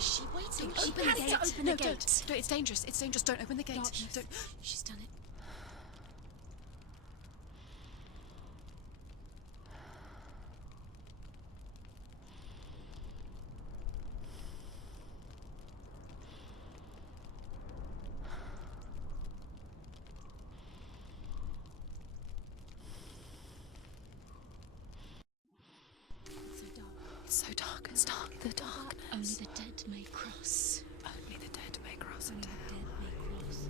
Is she waiting? Don't open the gate. Open No, the gate. don't. It's dangerous. It's dangerous. Don't open the gate. Darkness. Don't. She's done it. It's so dark. It's dark. The darkness. Only the dead may cross. Only the dead may cross Only into the hell. dead may cross.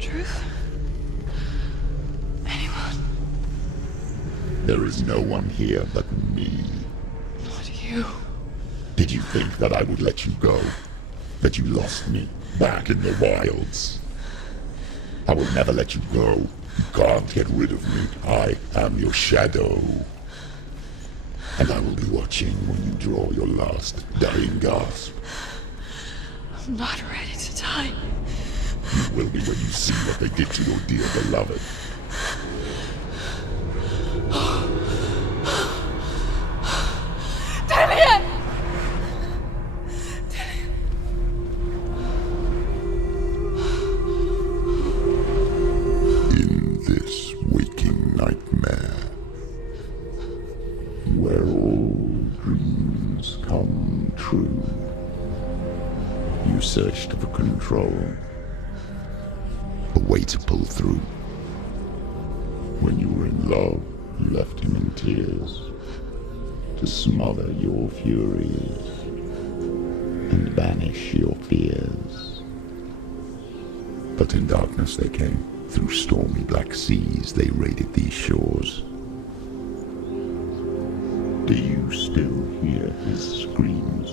Truth? Anyone? There is no one here but me. Not you. Did you think that I would let you go? That you lost me back in the wilds? I will never let you go. You can't get rid of me. I am your shadow. And I will be watching when you draw your last dying gasp. I'm not ready to die. You will be when you see what they did to your dear beloved. Damien! In this waking nightmare, where all dreams come true, you searched for control, a way to pull through. When you were in love, you left him in tears, to smother your furies and banish your fears. But in darkness they came, through stormy black seas they raided these shores. Do you still hear his screams?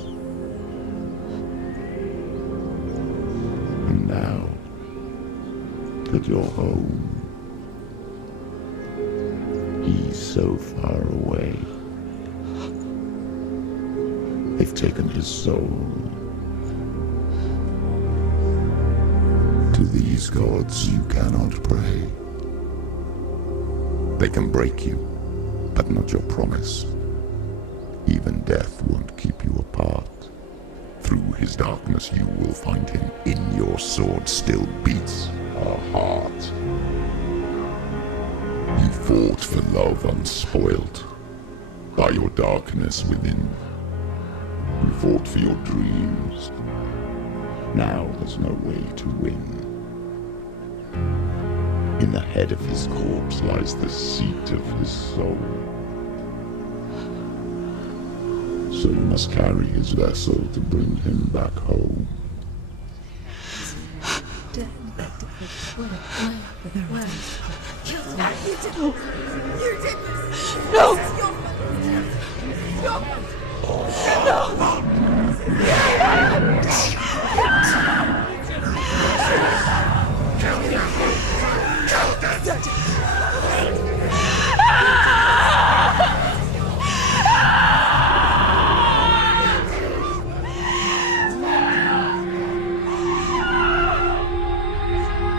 And now that you're home, he's so far away. They've taken his soul. To these gods you cannot pray. They can break you, but not your promise. Even death won't keep you apart. Through his darkness you will find him. In your sword still beats a heart. You fought for love unspoilt by your darkness within. You fought for your dreams. Now there's no way to win. In the head of his corpse lies the seat of his soul. So you must carry his vessel to bring him back home.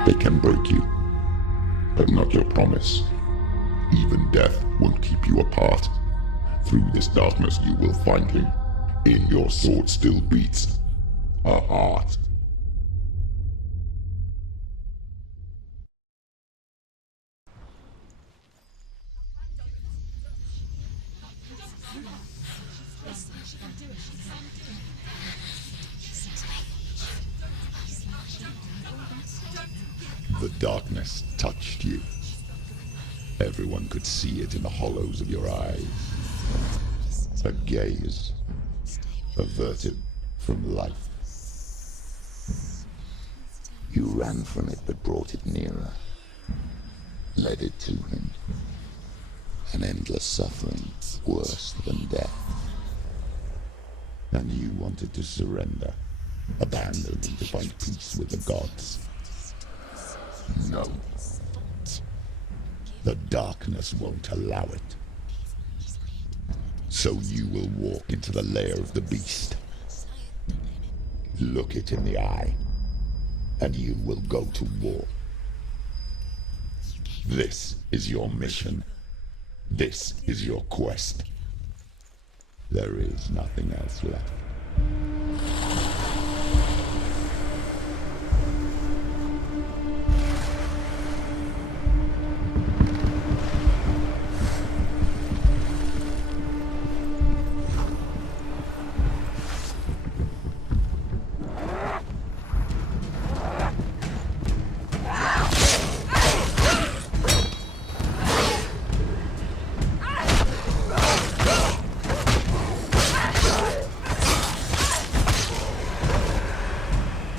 They can break you, but not your promise. Even death won't keep you apart. Through this darkness you will find him. In your sword still beats a heart. The darkness touched you. Everyone could see it in the hollows of your eyes. A gaze averted from life. You ran from it but brought it nearer, led it to him. An endless suffering worse than death. And you wanted to surrender, abandon to find peace with the gods. No. The darkness won't allow it. So you will walk into the lair of the beast. Look it in the eye, and you will go to war. This is your mission. This is your quest. There is nothing else left.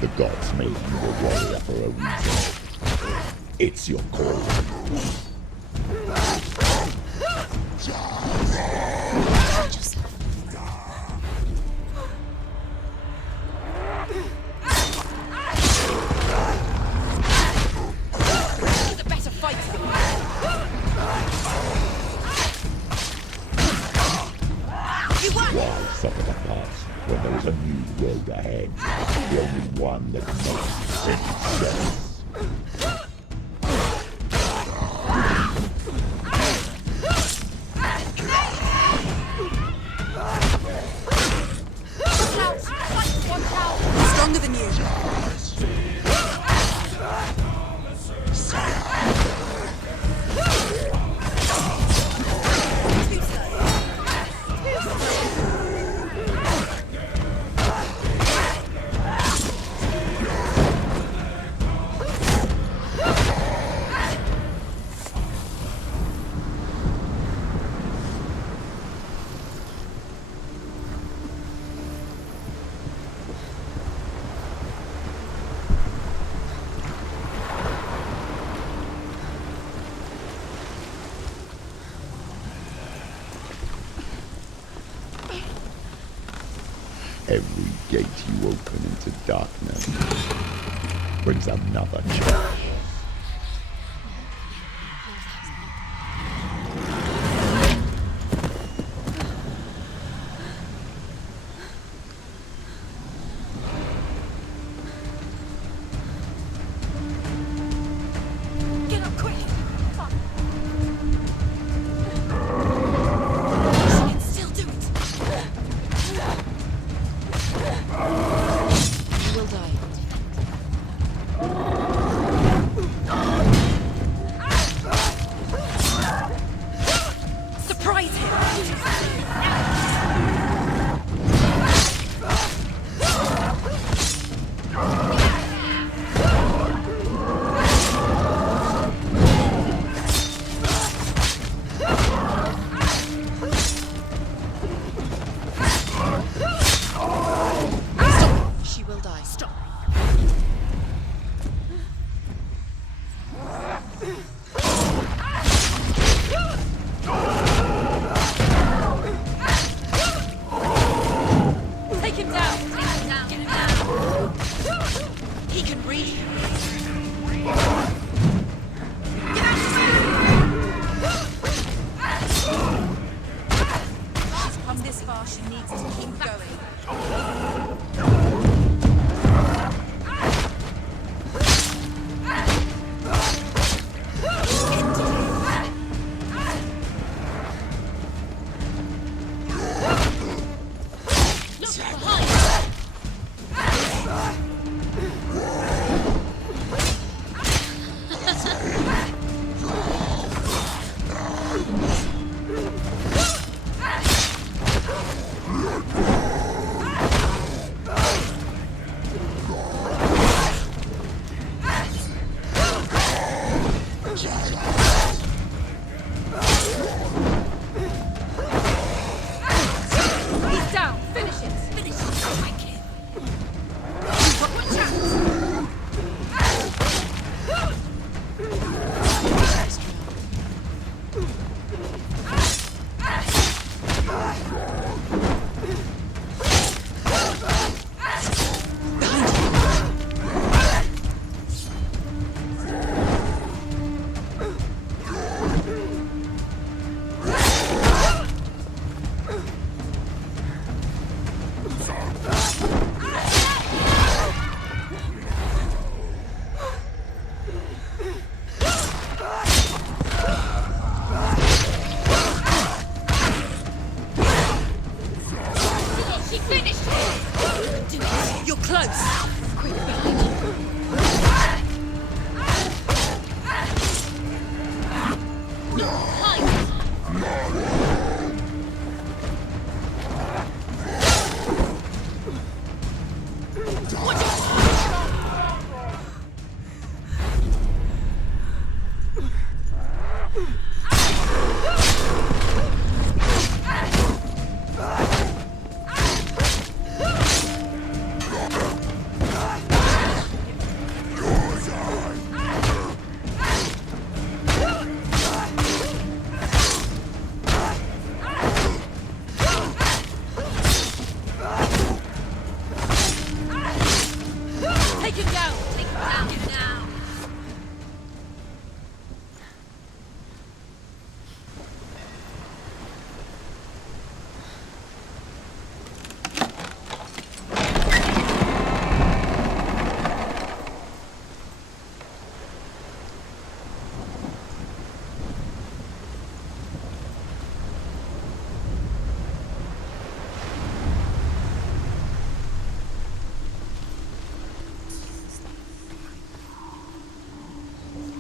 The gods made you a warrior for a reason. It's your calling. The better fight. Why suffer the past when there is a new road ahead? The only one that makes sense. Stronger than you. Every gate you open into darkness brings another challenge. Get up quick. Still do it. You will die. Take him down! Take him down now.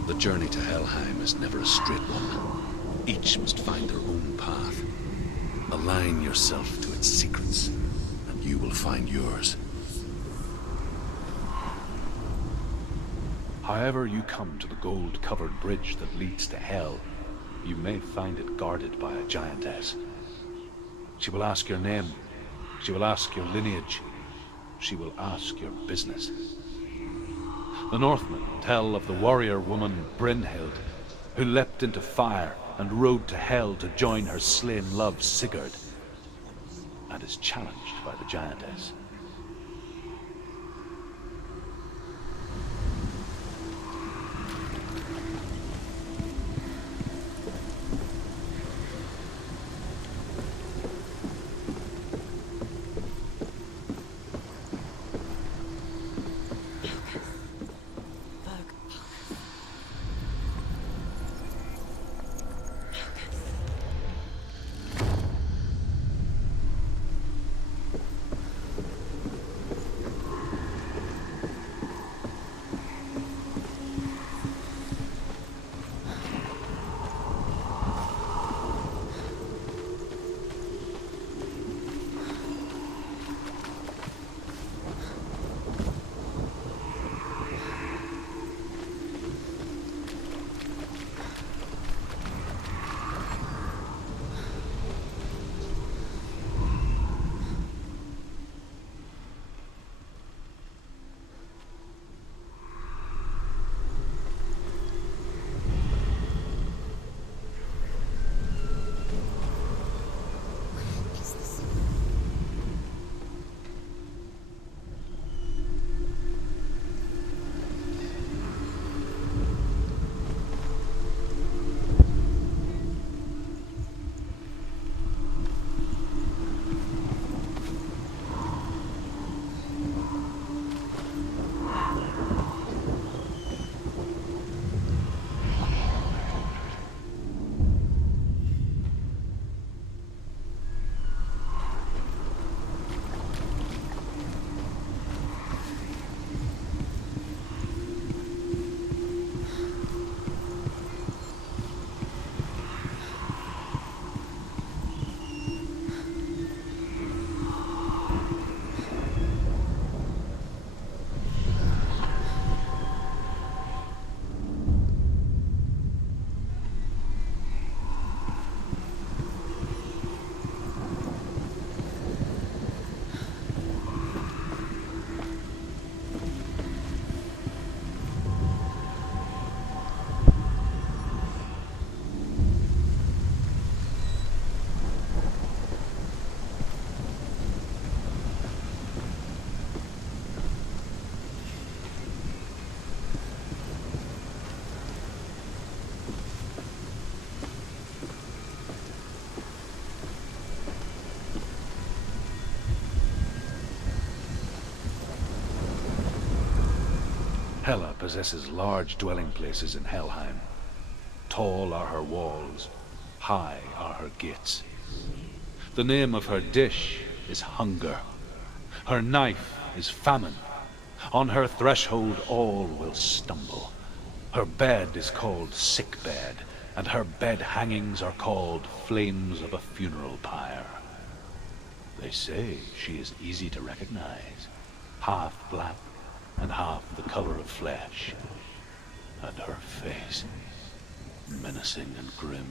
The journey to Helheim is never a straight one. Each must find their own path. Align yourself to its secrets, and you will find yours. However you come to the gold-covered bridge that leads to Hell, you may find it guarded by a giantess. She will ask your name. She will ask your lineage. She will ask your business. The Northmen tell of the warrior woman Brynhild, who leapt into fire and rode to Hell to join her slain love Sigurd, and is challenged by the giantess. Hela possesses large dwelling places in Helheim. Tall are her walls, high are her gates. The name of her dish is hunger. Her knife is famine. On her threshold all will stumble. Her bed is called sick bed, and her bed hangings are called flames of a funeral pyre. They say she is easy to recognize, half black and half the color of flesh, and her face menacing and grim.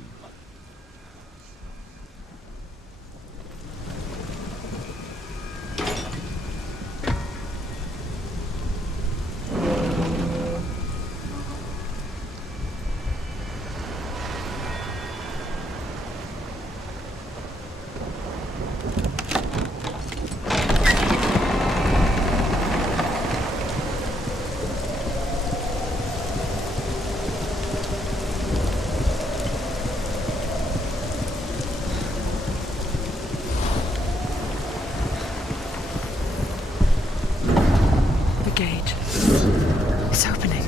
It's opening.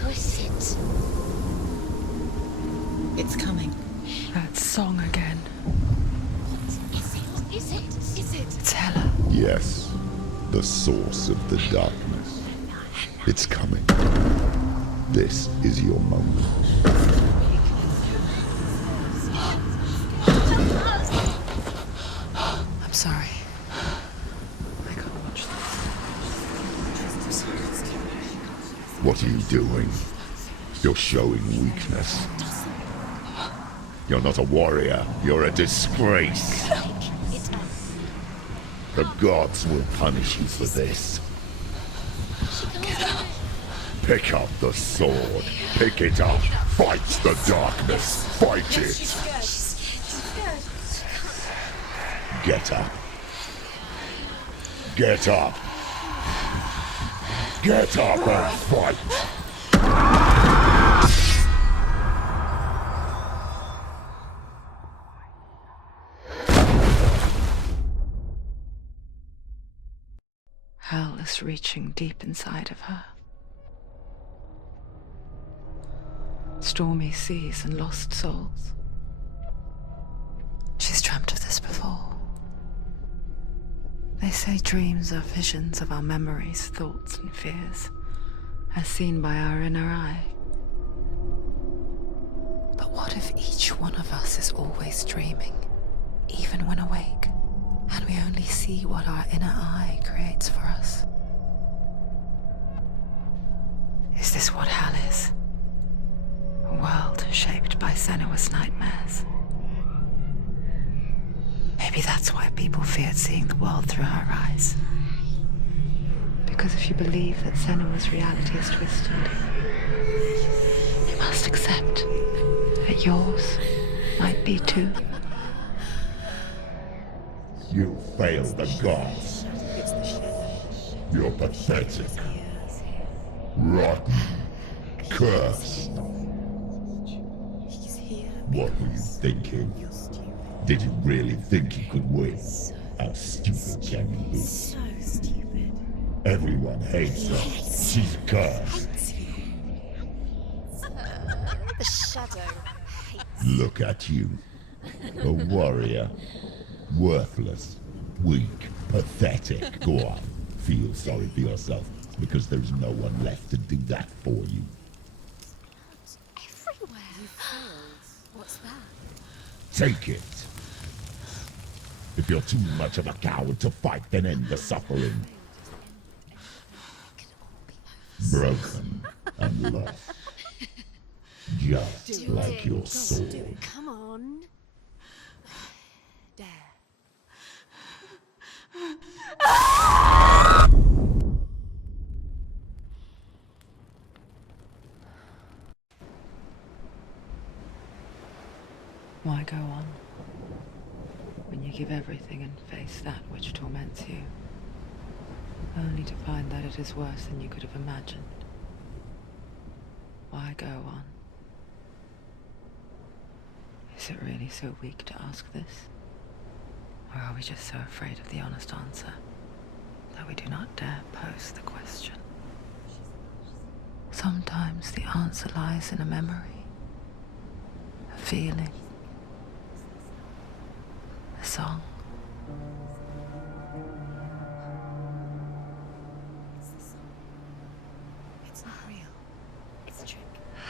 Who is it? It's coming. That song again. Is it? Is it? Is it? It's Hela. Yes, the source of the darkness. It's coming. This is your moment. I'm sorry. I can't watch this. What are you doing? You're showing weakness. You're not a warrior. You're a disgrace. The gods will punish you for this. Pick up the sword. Pick it up. Fight the darkness. Fight it. Get up. Get up. Get up and fight. Hell is reaching deep inside of her. Stormy seas and lost souls. She's dreamt of this before. They say dreams are visions of our memories, thoughts, and fears, as seen by our inner eye. But what if each one of us is always dreaming, even when awake, and we only see what our inner eye creates for us? Is this what hell is? A world shaped by Senua's nightmares. Maybe that's why people feared seeing the world through her eyes. Because if you believe that Senua's reality is twisted, you must accept that yours might be too. You failed the gods. You're pathetic. Rotten. Cursed. What were you thinking? Did you really think you could win? How stupid can you be? So stupid. Everyone hates her. She's cursed. The shadow hates. Look at you. A warrior. Worthless. Weak. Pathetic. Go on. Feel sorry for yourself, because there's no one left to do that for you. Everywhere. What's that? Take it. If you're too much of a coward to fight, then end the suffering. Broken and lost. Just like your sword. Come on. Dare. Why go on when you give everything and face that which torments you, only to find that it is worse than you could have imagined? Why go on? Is it really so weak to ask this? Or are we just so afraid of the honest answer that we do not dare pose the question? Sometimes the answer lies in a memory, a feeling, a song. It's not real. It's a trick.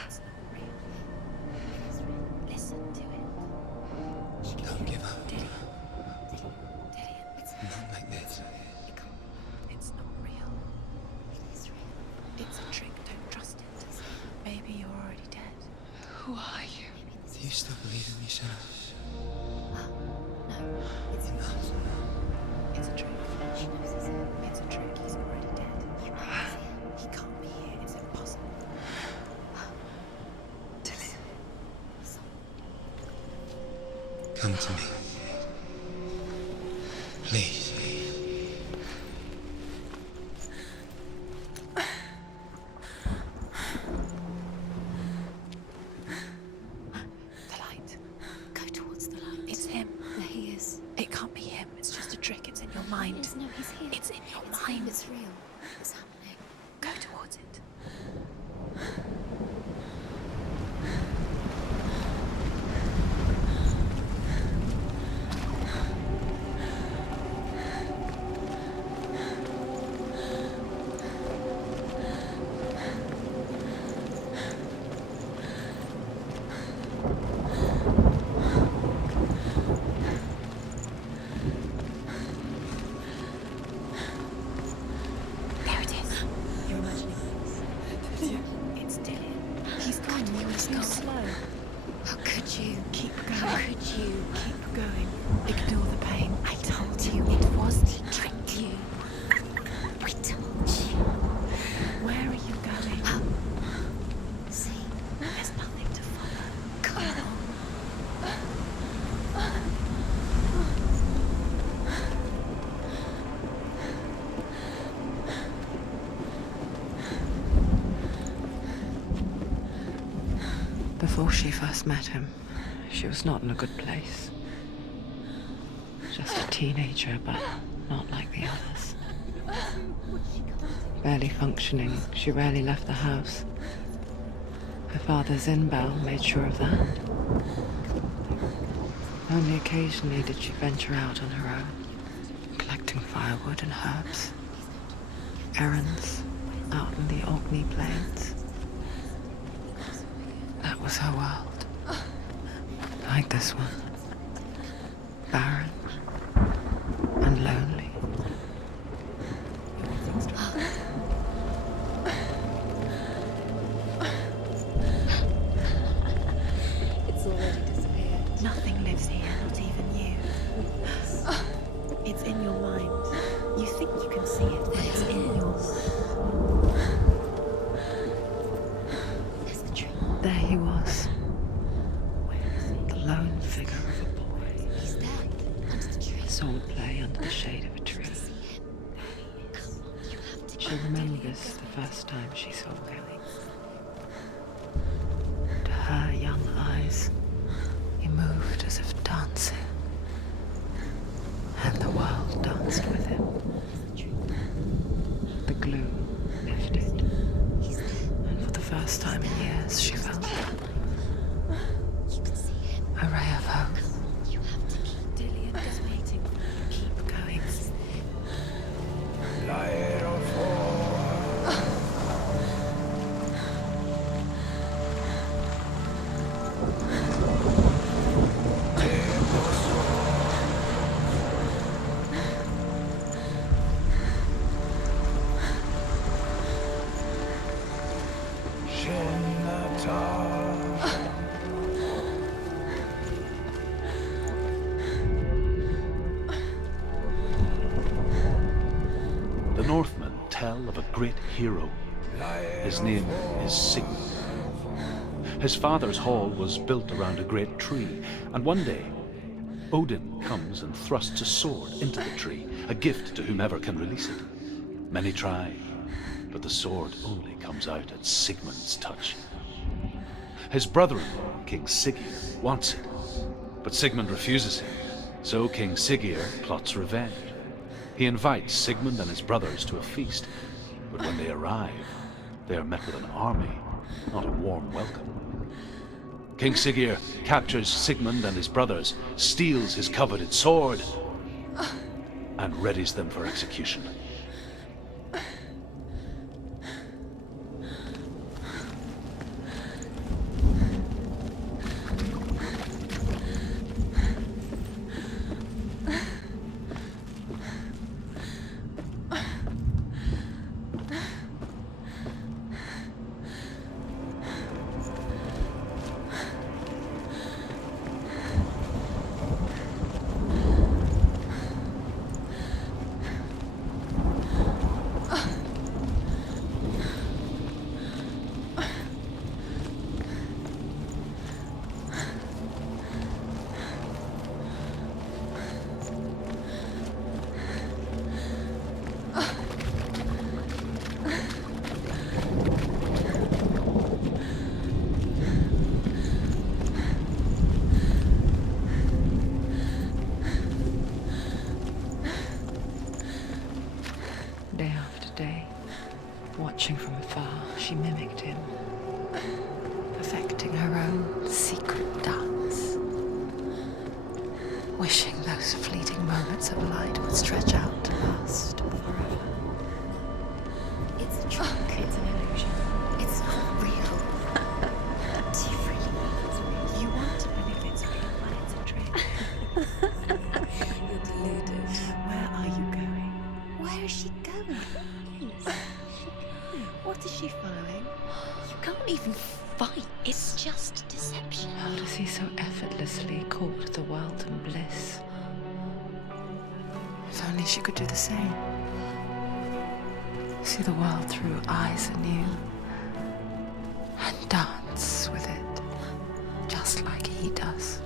It's not real. It is real. Listen to it. Don't give up. Daddy. It's Not like this. it can't. It's not real. It is real. It's a trick. Don't trust it. Maybe you're already dead. Who are you? Do you still believe in me, Senua? No, it's You're not. It's a trick. She knows it's him. It's a trick. He's already dead. You are here. He can't be here. It's impossible. Come to me. Please. The light. Go towards the light. It's him. There he is. It can't be him. mind. Yes, no, he's here. It's in your It's mind. real, it's real. What's happening? Go towards it. There it is. You're imagining this. It's Dillian. He's gone. You were too slow. How could you? Keep going. How could you? Keep going. Ignore the pain. I told you it was to trick you. I told you. Where are you going? See, There's nothing to follow. come on. Before she first met him, she was not in a good place. Just a teenager, but not like the others. Barely functioning, she rarely left the house. Her father's in-bell made sure of that. Only occasionally did she venture out on her own, collecting firewood and herbs. Errands out in the Orkney Plains. That was her world. Like this one. Barren and lonely. It's already disappeared. Nothing lives here, not even you. It's in your mind. You think you can see it, but it's in yours. There's the tree. There he was. The lone figure of a boy. He's there. Under the tree. Swordplay under the shade of a tree. Come on, you have to. She remembers the first time she saw him. To her young eyes, he moved as if dancing. And the world danced with him. The glue lifted. And for the first time in years, she felt You can see him. a ray of hope. You have to keep. Dillian is waiting for you. Keep going. The Northmen tell of a great hero. His name is Sigmund. His father's hall was built around a great tree, and one day Odin comes and thrusts a sword into the tree, a gift to whomever can release it. Many try, but the sword only comes out at Sigmund's touch. His brother-in-law, King Siggeir, wants it, but Sigmund refuses him, so King Siggeir plots revenge. He invites Sigmund and his brothers to a feast, but when they arrive, they are met with an army, not a warm welcome. King Siggeir captures Sigmund and his brothers, steals his coveted sword, and readies them for execution. Watching from afar, she mimicked him, perfecting her own secret dance, wishing those fleeting moments of light would stretch out to last forever. It's a trick. It's an illusion. It's not real. Do you really think it's real? You want to believe it's real, but it's a trick. You're deluded. Where are you going? Where is she going? What is she following? You can't even fight. It's just deception. How does he so effortlessly court the world and bliss? If only she could do the same. See the world through eyes anew and dance with it, just like he does.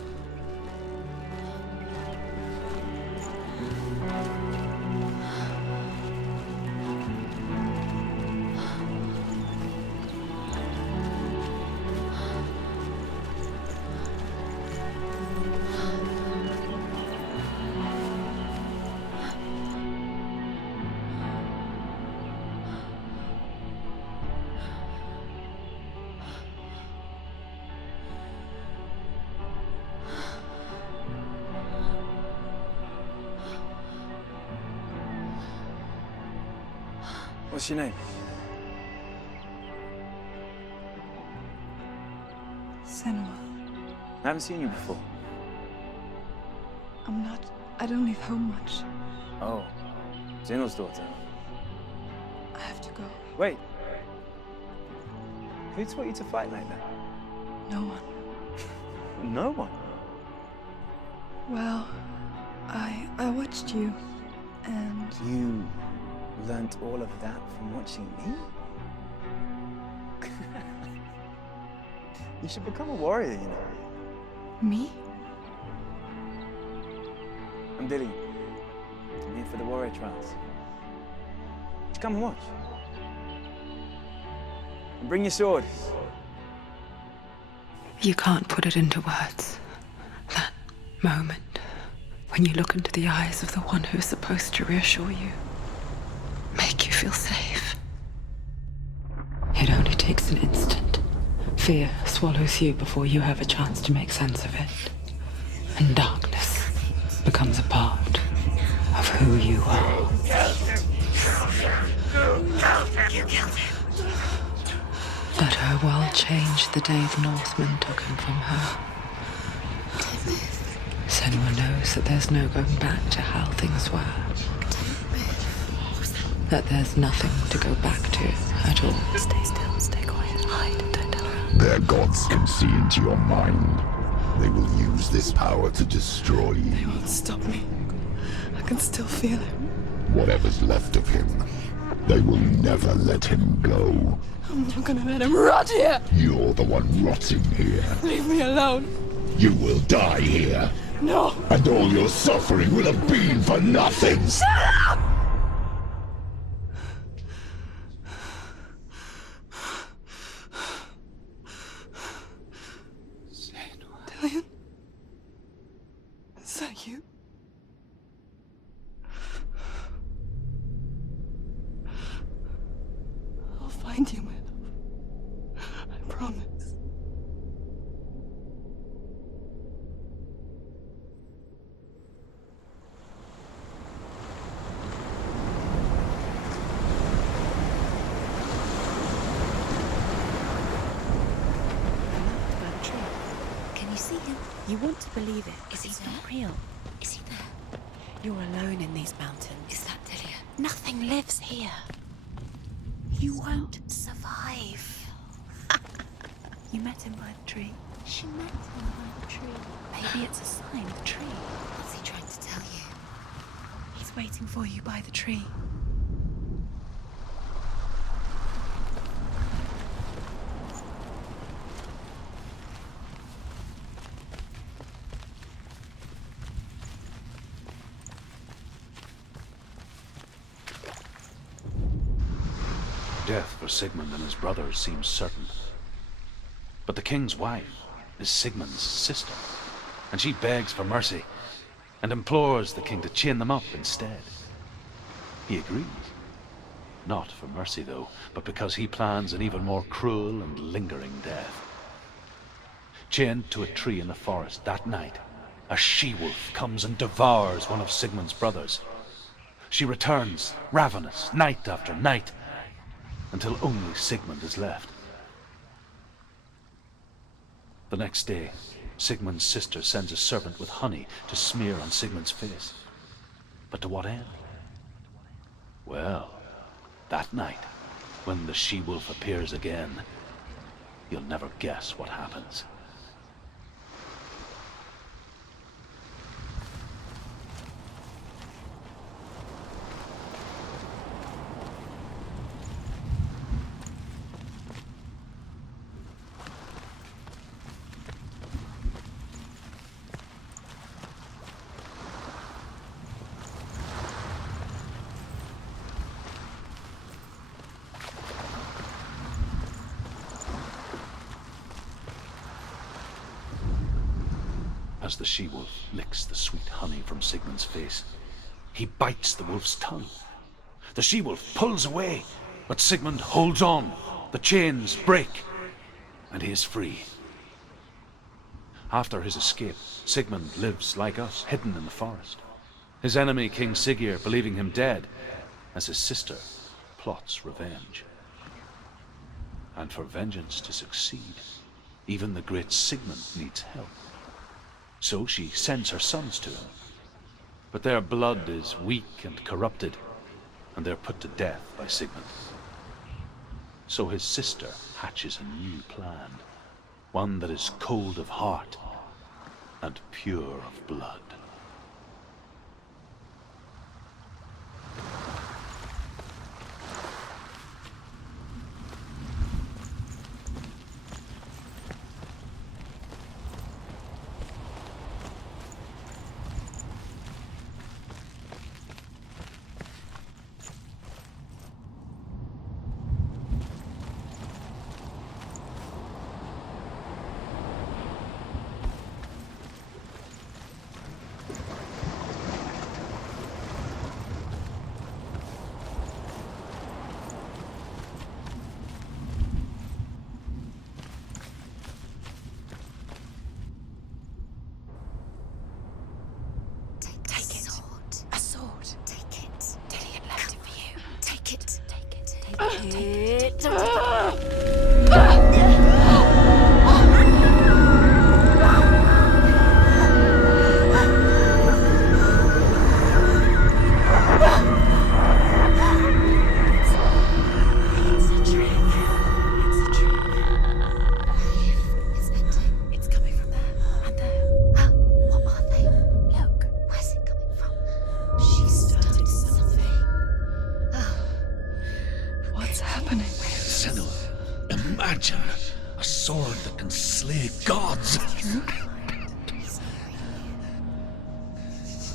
What's your name? Senua. I haven't seen you before. I don't leave home much. Oh, Zenua's daughter. I have to go. Wait. Who taught you to fight like that? No one. No one. Well, I watched you, and You learnt all of that from watching me? You should become a warrior, you know. me? I'm Dilly. I'm here for the warrior trials. Just come and watch. And bring your sword. You can't put it into words. That moment when you look into the eyes of the one who is supposed to reassure you, make you feel safe. It only takes an instant. Fear swallows you before you have a chance to make sense of it. And darkness becomes a part of who you are. You killed him. That her world changed the day the Northmen took him from her. Senua knows that there's no going back to how things were. That there's nothing to go back to at all. Stay still, stay quiet, hide, don't tell her. Their gods can see into your mind. They will use this power to destroy you. They won't stop me. I can still feel him. Whatever's left of him, they will never let him go. I'm not gonna let him rot here. You're the one rotting here. Leave me alone. You will die here. No. And all your suffering will have been for nothing. Shut up! Dillian? Is that you? I'll find you, my love. I promise. Can you see him? You want to believe it. Is he not real? Is he there? You're alone in these mountains. Is that Delia? Nothing lives here. You won't survive. You met him by the tree. She met him by the tree. Maybe it's a sign, the tree. What's he trying to tell you? He's waiting for you by the tree. Death for Sigmund and his brothers seems certain. But the king's wife is Sigmund's sister, and she begs for mercy and implores the king to chain them up instead. He agrees, Not for mercy, though, but because he plans an even more cruel and lingering death. Chained to a tree in the forest that night, a she-wolf comes and devours one of Sigmund's brothers. She returns, ravenous, night after night, until only Sigmund is left. The next day, Sigmund's sister sends a serpent with honey to smear on Sigmund's face. But to what end? Well, that night, when the she-wolf appears again, you'll never guess what happens. As the she-wolf licks the sweet honey from Sigmund's face, he bites the wolf's tongue. The she-wolf pulls away, but Sigmund holds on. The chains break, and he is free. After his escape, Sigmund lives like us, hidden in the forest. His enemy, King Siggeir, believing him dead, as his sister plots revenge. And for vengeance to succeed, even the great Sigmund needs help. So she sends her sons to him. But their blood is weak and corrupted, and they're put to death by Sigmund. So his sister hatches a new plan, one that is cold of heart and pure of blood.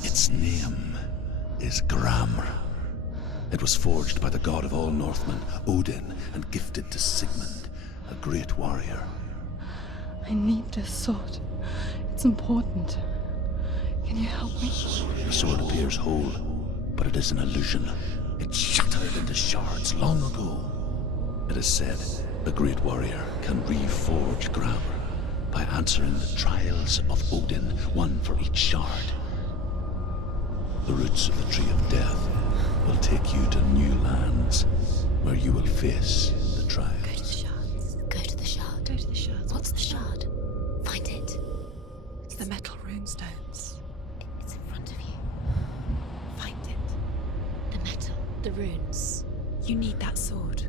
Its name is Gramr. It was forged by the god of all Northmen, Odin, and gifted to Sigmund, a great warrior. I need this sword. It's important. Can you help me? The sword appears whole, but it is an illusion. It shattered into shards long ago. It is said the great warrior can reforge Gramr by answering the trials of Odin, one for each shard. The roots of the Tree of Death will take you to new lands, where you will face the trials. Go to the shards. Go to the shard. Go to the shards. What's the shard? Find it. It's the metal runestones. It's in front of you. Find it. The metal. The runes. You need that sword.